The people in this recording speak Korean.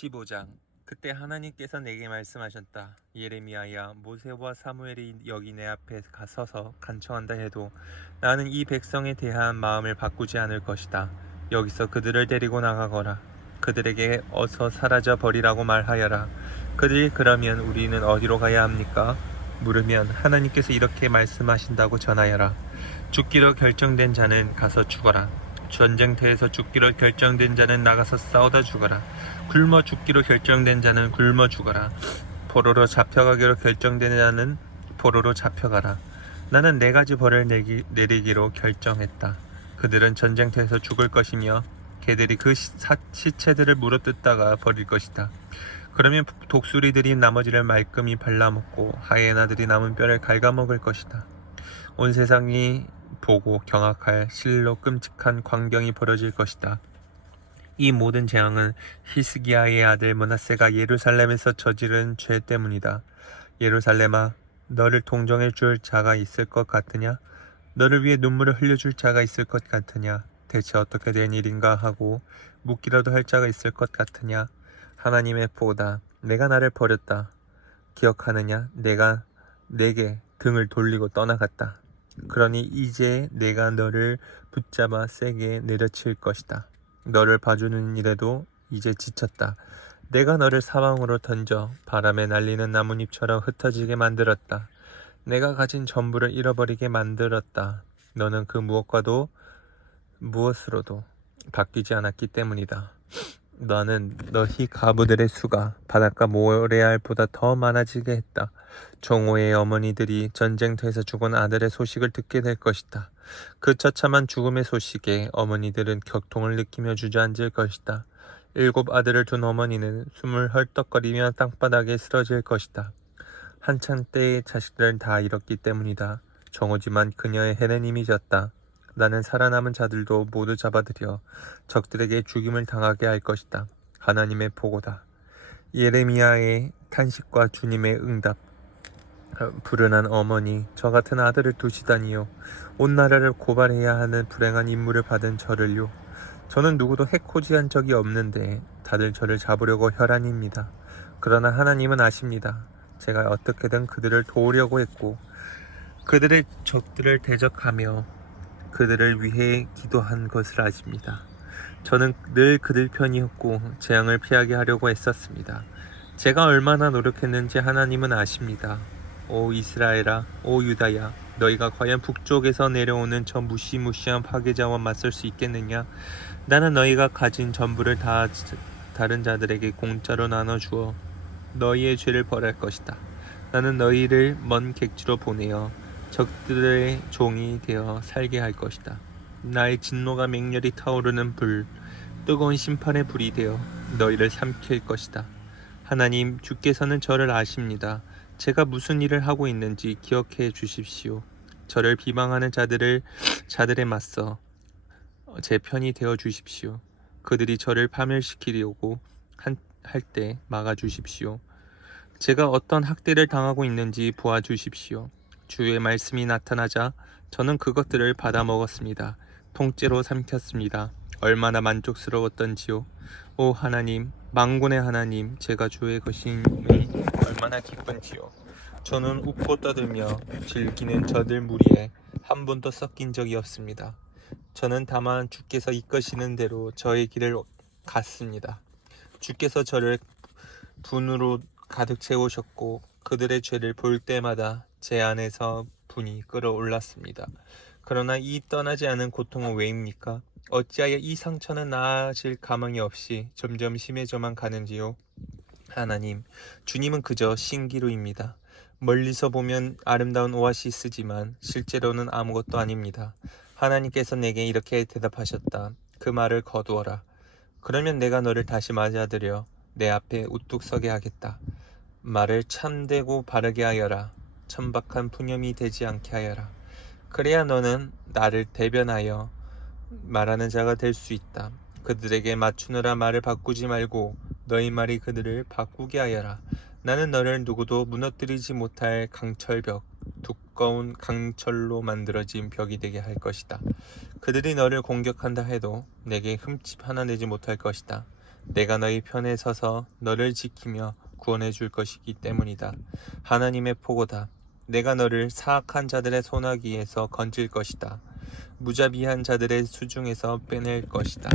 15장. 그때 하나님께서 내게 말씀하셨다. 예레미야야, 모세와 사무엘이 여기 내 앞에 서서 간청한다 해도 나는 이 백성에 대한 마음을 바꾸지 않을 것이다. 여기서 그들을 데리고 나가거라. 그들에게 어서 사라져 버리라고 말하여라. 그들이 그러면 우리는 어디로 가야 합니까? 물으면 하나님께서 이렇게 말씀하신다고 전하여라. 죽기로 결정된 자는 가서 죽어라. 전쟁터에서 죽기로 결정된 자는 나가서 싸우다 죽어라. 굶어 죽기로 결정된 자는 굶어 죽어라. 포로로 잡혀가기로 결정된 자는 포로로 잡혀가라. 나는 네 가지 벌을 내리기로 결정했다. 그들은 전쟁터에서 죽을 것이며 개들이 그 시체들을 물어뜯다가 버릴 것이다. 그러면 독수리들이 나머지를 말끔히 발라먹고 하이에나들이 남은 뼈를 갉아먹을 것이다. 온 세상이 보고 경악할 실로 끔찍한 광경이 벌어질 것이다. 이 모든 재앙은 히스기야의 아들 므낫세가 예루살렘에서 저지른 죄 때문이다. 예루살렘아, 너를 동정해 줄 자가 있을 것 같으냐? 너를 위해 눈물을 흘려줄 자가 있을 것 같으냐? 대체 어떻게 된 일인가 하고 묻기라도 할 자가 있을 것 같으냐? 하나님의 보다 내가 나를 버렸다. 기억하느냐? 내가 내게 등을 돌리고 떠나갔다. 그러니 이제 내가 너를 붙잡아 세게 내려칠 것이다. 너를 봐주는 일에도 이제 지쳤다. 내가 너를 사방으로 던져 바람에 날리는 나뭇잎처럼 흩어지게 만들었다. 내가 가진 전부를 잃어버리게 만들었다. 너는 그 무엇으로도 바뀌지 않았기 때문이다. 너는 너희 가부들의 수가 바닷가 모래알보다 더 많아지게 했다. 종호의 어머니들이 전쟁터에서 죽은 아들의 소식을 듣게 될 것이다. 그 처참한 죽음의 소식에 어머니들은 격통을 느끼며 주저앉을 것이다. 7 아들을 둔 어머니는 숨을 헐떡거리며 땅바닥에 쓰러질 것이다. 한창 때의 자식들은 다 잃었기 때문이다. 정오지만 그녀의 해는 이미 졌다. 나는 살아남은 자들도 모두 잡아들여 적들에게 죽임을 당하게 할 것이다. 하나님의 보고다. 예레미야의 탄식과 주님의 응답. 불운한 어머니, 저 같은 아들을 두시다니요. 온 나라를 고발해야 하는 불행한 임무를 받은 저를요. 저는 누구도 해코지한 적이 없는데 다들 저를 잡으려고 혈안입니다. 그러나 하나님은 아십니다. 제가 어떻게든 그들을 도우려고 했고 그들의 적들을 대적하며 그들을 위해 기도한 것을 아십니다. 저는 늘 그들 편이었고 재앙을 피하게 하려고 애썼습니다. 제가 얼마나 노력했는지 하나님은 아십니다. 오 이스라엘아, 오 유다야, 너희가 과연 북쪽에서 내려오는 저 무시무시한 파괴자와 맞설 수 있겠느냐? 나는 너희가 가진 전부를 다 다른 자들에게 공짜로 나눠주어 너희의 죄를 벌할 것이다. 나는 너희를 먼 객지로 보내어 적들의 종이 되어 살게 할 것이다. 나의 진노가 맹렬히 타오르는 불, 뜨거운 심판의 불이 되어 너희를 삼킬 것이다. 하나님, 주께서는 저를 아십니다. 제가 무슨 일을 하고 있는지 기억해 주십시오. 저를 비방하는 자들에 맞서 제 편이 되어 주십시오. 그들이 저를 파멸시키려고 할 때 막아 주십시오. 제가 어떤 학대를 당하고 있는지 보아 주십시오. 주의 말씀이 나타나자 저는 그것들을 받아 먹었습니다. 통째로 삼켰습니다. 얼마나 만족스러웠던지요. 오 하나님, 만군의 하나님, 제가 주의 것임이 얼마나 기쁜지요. 저는 웃고 떠들며 즐기는 저들 무리에 한 번도 섞인 적이 없습니다. 저는 다만 주께서 이끄시는 대로 저의 길을 갔습니다. 주께서 저를 분으로 가득 채우셨고 그들의 죄를 볼 때마다 제 안에서 분이 끓어올랐습니다. 그러나 이 떠나지 않은 고통은 왜입니까? 어찌하여 이 상처는 나아질 가망이 없이 점점 심해져만 가는지요? 하나님, 주님은 그저 신기루입니다. 멀리서 보면 아름다운 오아시스지만 실제로는 아무것도 아닙니다. 하나님께서 내게 이렇게 대답하셨다. 그 말을 거두어라. 그러면 내가 너를 다시 맞아들여 내 앞에 우뚝 서게 하겠다. 말을 참되고 바르게 하여라. 천박한 푸념이 되지 않게 하여라. 그래야 너는 나를 대변하여 말하는 자가 될 수 있다. 그들에게 맞추느라 말을 바꾸지 말고 너희 말이 그들을 바꾸게 하여라. 나는 너를 누구도 무너뜨리지 못할 강철벽, 두꺼운 강철로 만들어진 벽이 되게 할 것이다. 그들이 너를 공격한다 해도 내게 흠집 하나 내지 못할 것이다. 내가 너희 편에 서서 너를 지키며 구원해 줄 것이기 때문이다. 하나님의 포고다. 내가 너를 사악한 자들의 소나기에서 건질 것이다. 무자비한 자들의 수중에서 빼낼 것이다.